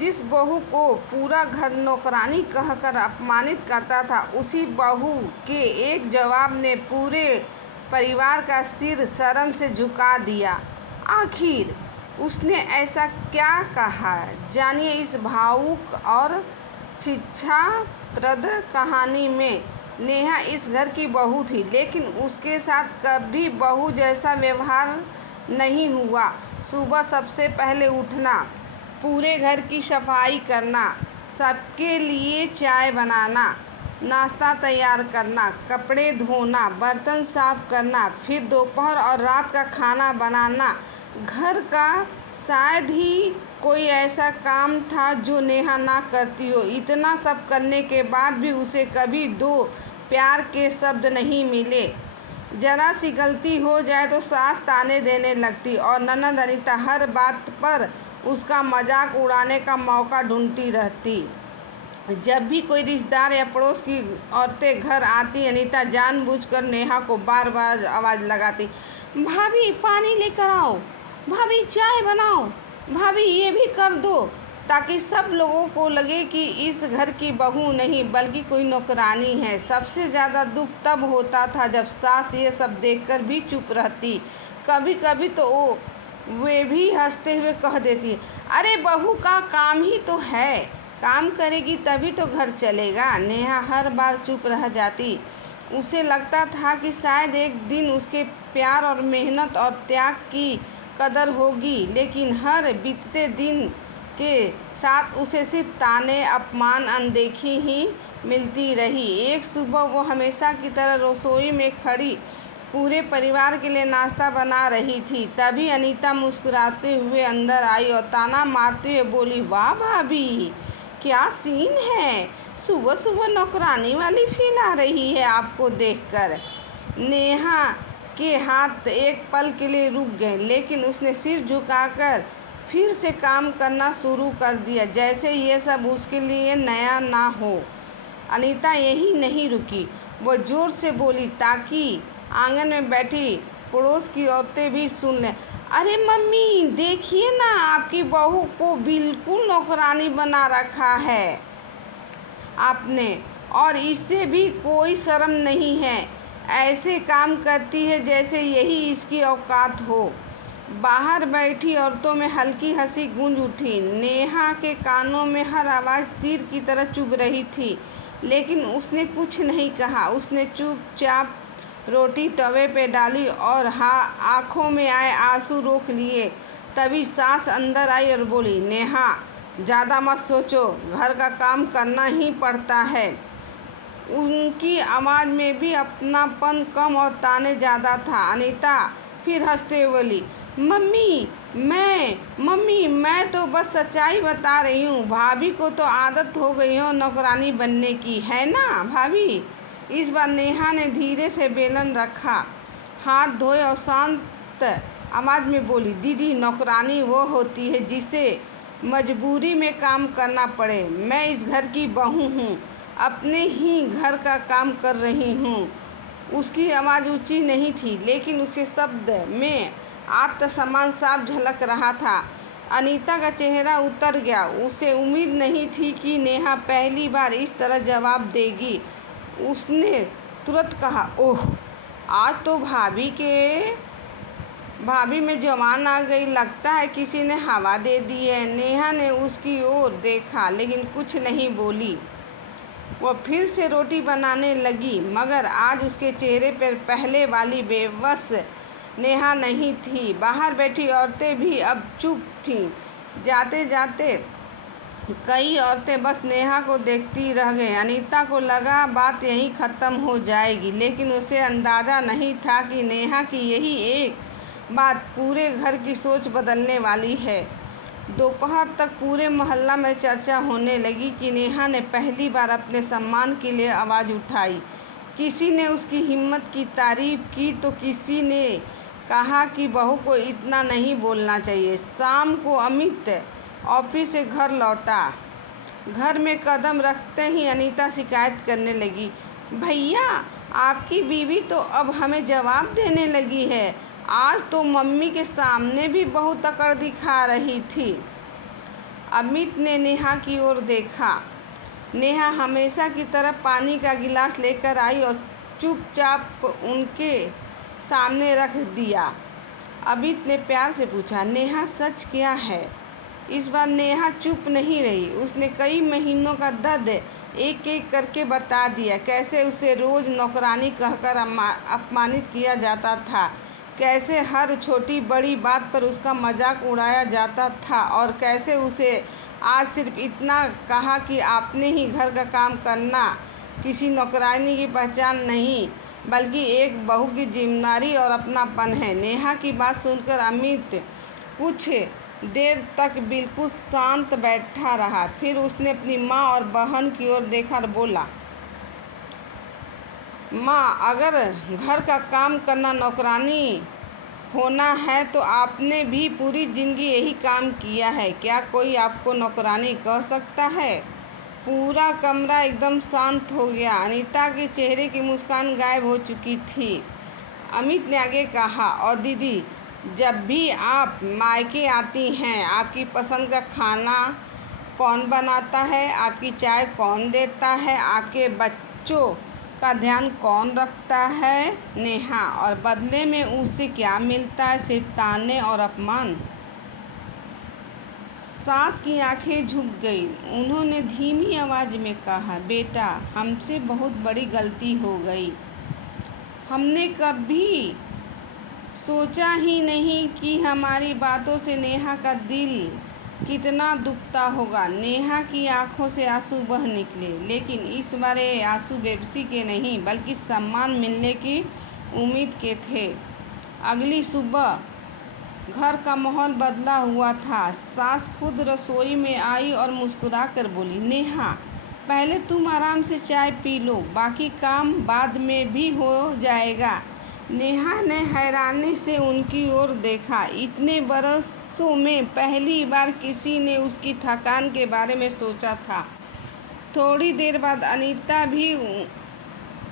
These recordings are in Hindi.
जिस बहू को पूरा घर नौकरानी कहकर अपमानित करता था, उसी बहू के एक जवाब ने पूरे परिवार का सिर शर्म से झुका दिया। आखिर उसने ऐसा क्या कहा, जानिए इस भावुक और शिक्षाप्रद कहानी में। नेहा इस घर की बहू थी, लेकिन उसके साथ कभी बहू जैसा व्यवहार नहीं हुआ। सुबह सबसे पहले उठना, पूरे घर की सफाई करना, सबके लिए चाय बनाना, नाश्ता तैयार करना, कपड़े धोना, बर्तन साफ करना, फिर दोपहर और रात का खाना बनाना। घर का शायद ही कोई ऐसा काम था जो नेहा ना करती हो। इतना सब करने के बाद भी उसे कभी दो प्यार के शब्द नहीं मिले। जरा सी गलती हो जाए तो सास ताने देने लगती और ननद अनीता हर बात पर उसका मजाक उड़ाने का मौका ढूंढती रहती। जब भी कोई रिश्तेदार या पड़ोस की औरतें घर आती, अनीता जानबूझकर नेहा को बार बार आवाज़ लगाती, भाभी पानी लेकर आओ, भाभी चाय बनाओ, भाभी ये भी कर दो, ताकि सब लोगों को लगे कि इस घर की बहू नहीं बल्कि कोई नौकरानी है। सबसे ज़्यादा दुख तब होता था जब सास ये सब देखकर भी चुप रहती। कभी कभी तो वे भी हंसते हुए कह देती, अरे बहू का काम ही तो है, काम करेगी तभी तो घर चलेगा। नेहा हर बार चुप रह जाती। उसे लगता था कि शायद एक दिन उसके प्यार और मेहनत और त्याग की कदर होगी, लेकिन हर बीतते दिन के साथ उसे सिर्फ ताने, अपमान, अनदेखी ही मिलती रही। एक सुबह वो हमेशा की तरह रसोई में खड़ी पूरे परिवार के लिए नाश्ता बना रही थी। तभी अनीता मुस्कुराते हुए अंदर आई और ताना मारते हुए बोली, वाह भाभी, क्या सीन है, सुबह सुबह नौकरानी वाली फील आ रही है आपको देखकर। नेहा के हाथ एक पल के लिए रुक गए, लेकिन उसने सिर झुकाकर फिर से काम करना शुरू कर दिया, जैसे ये सब उसके लिए नया ना हो। अनीता यही नहीं रुकी, वो ज़ोर से बोली ताकि आंगन में बैठी पड़ोस की औरतें भी सुन लें, अरे मम्मी देखिए ना, आपकी बहू को बिल्कुल नौकरानी बना रखा है आपने, और इससे भी कोई शर्म नहीं है, ऐसे काम करती है जैसे यही इसकी औकात हो। बाहर बैठी औरतों में हल्की हंसी गूंज उठी। नेहा के कानों में हर आवाज़ तीर की तरह चुभ रही थी, लेकिन उसने कुछ नहीं कहा। उसने चुपचाप रोटी तवे पे डाली और आँखों में आए आंसू रोक लिए। तभी सास अंदर आई और बोली, नेहा ज़्यादा मत सोचो, घर का काम करना ही पड़ता है। उनकी आवाज़ में भी अपनापन कम और ताने ज़्यादा था। अनीता फिर हंसते हुए बोली, मम्मी मैं तो बस सच्चाई बता रही हूँ, भाभी को तो आदत हो गई हो नौकरानी बनने की, है ना भाभी। इस बार नेहा ने धीरे से बेलन रखा, हाथ धोए और शांत आवाज़ में बोली, दीदी नौकरानी वो होती है जिसे मजबूरी में काम करना पड़े। मैं इस घर की बहू हूँ, अपने ही घर का काम कर रही हूँ। उसकी आवाज़ ऊंची नहीं थी, लेकिन उसके शब्द में आत्मसम्मान साफ झलक रहा था। अनीता का चेहरा उतर गया। उसे उम्मीद नहीं थी कि नेहा पहली बार इस तरह जवाब देगी। उसने तुरंत कहा, ओह आज तो भाभी में जवान आ गई, लगता है किसी ने हवा दे दी है। नेहा ने उसकी ओर देखा, लेकिन कुछ नहीं बोली। वह फिर से रोटी बनाने लगी, मगर आज उसके चेहरे पर पहले वाली बेबस नेहा नहीं थी। बाहर बैठी औरतें भी अब चुप थीं। जाते जाते कई औरतें बस नेहा को देखती रह गईं। अनीता को लगा बात यहीं ख़त्म हो जाएगी, लेकिन उसे अंदाज़ा नहीं था कि नेहा की यही एक बात पूरे घर की सोच बदलने वाली है। दोपहर तक पूरे मोहल्ला में चर्चा होने लगी कि नेहा ने पहली बार अपने सम्मान के लिए आवाज़ उठाई। किसी ने उसकी हिम्मत की तारीफ़ की तो किसी ने कहा कि बहू को इतना नहीं बोलना चाहिए। शाम को अमित ऑफिस से घर लौटा। घर में कदम रखते ही अनीता शिकायत करने लगी, भैया आपकी बीवी तो अब हमें जवाब देने लगी है, आज तो मम्मी के सामने भी बहुत अकड़ दिखा रही थी। अमित ने नेहा की ओर देखा। नेहा हमेशा की तरह पानी का गिलास लेकर आई और चुपचाप उनके सामने रख दिया। अमित ने प्यार से पूछा, नेहा सच क्या है? इस बार नेहा चुप नहीं रही। उसने कई महीनों का दर्द एक एक करके बता दिया। कैसे उसे रोज़ नौकरानी कहकर अपमानित किया जाता था, कैसे हर छोटी बड़ी बात पर उसका मजाक उड़ाया जाता था, और कैसे उसे आज सिर्फ इतना कहा कि आपने ही घर का काम करना किसी नौकरानी की पहचान नहीं बल्कि एक बहू की जिम्मेदारी और अपनापन है। नेहा की बात सुनकर अमित कुछ देर तक बिल्कुल शांत बैठा रहा। फिर उसने अपनी माँ और बहन की ओर देखा और बोला, माँ, अगर घर का काम करना नौकरानी होना है तो आपने भी पूरी ज़िंदगी यही काम किया है। क्या कोई आपको नौकरानी कह सकता है? पूरा कमरा एकदम शांत हो गया। अनीता के चेहरे की मुस्कान गायब हो चुकी थी। अमित ने आगे कहा, और दीदी, जब भी आप मायके आती हैं, आपकी पसंद का खाना कौन बनाता है? आपकी चाय कौन देता है? आपके बच्चों का ध्यान कौन रखता है? नेहा, और बदले में उससे क्या मिलता है? सिर्फ ताने और अपमान। सास की आंखें झुक गई। उन्होंने धीमी आवाज़ में कहा, बेटा, हमसे बहुत बड़ी गलती हो गई। हमने कभी सोचा ही नहीं कि हमारी बातों से नेहा का दिल कितना दुखता होगा। नेहा की आंखों से आंसू बह निकले, लेकिन इस बार ये आंसू बेबसी के नहीं बल्कि सम्मान मिलने की उम्मीद के थे। अगली सुबह घर का माहौल बदला हुआ था। सास खुद रसोई में आई और मुस्कुराकर बोली, नेहा, पहले तुम आराम से चाय पी लो, बाकी काम बाद में भी हो जाएगा। नेहा ने हैरानी से उनकी ओर देखा। इतने बरसों में पहली बार किसी ने उसकी थकान के बारे में सोचा था। थोड़ी देर बाद अनीता भी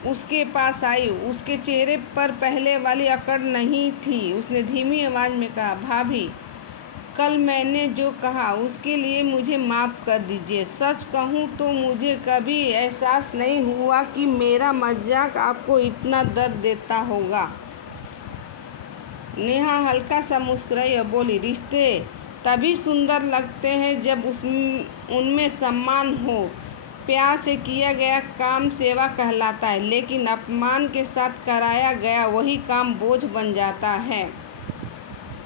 उसके पास आई। उसके चेहरे पर पहले वाली अकड़ नहीं थी। उसने धीमी आवाज़ में कहा, भाभी, कल मैंने जो कहा उसके लिए मुझे माफ़ कर दीजिए। सच कहूँ तो मुझे कभी एहसास नहीं हुआ कि मेरा मजाक आपको इतना दर्द देता होगा। नेहा हल्का सा मुस्कुराई और बोली, रिश्ते तभी सुंदर लगते हैं जब उनमें सम्मान हो। प्यार से किया गया काम सेवा कहलाता है, लेकिन अपमान के साथ कराया गया वही काम बोझ बन जाता है।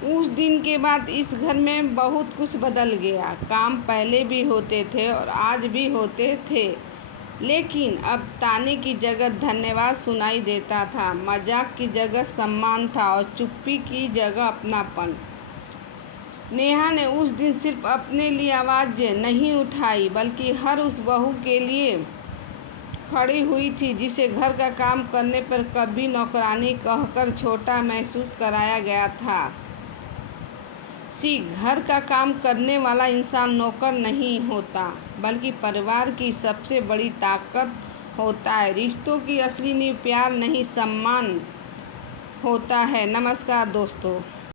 उस दिन के बाद इस घर में बहुत कुछ बदल गया। काम पहले भी होते थे और आज भी होते थे, लेकिन अब ताने की जगह धन्यवाद सुनाई देता था, मजाक की जगह सम्मान था और चुप्पी की जगह अपनापन। नेहा ने उस दिन सिर्फ अपने लिए आवाज़ नहीं उठाई बल्कि हर उस बहू के लिए खड़ी हुई थी जिसे घर का काम करने पर कभी नौकरानी कहकर छोटा महसूस कराया गया था। घर का काम करने वाला इंसान नौकर नहीं होता बल्कि परिवार की सबसे बड़ी ताकत होता है। रिश्तों की असली नींव प्यार नहीं सम्मान होता है। नमस्कार दोस्तों।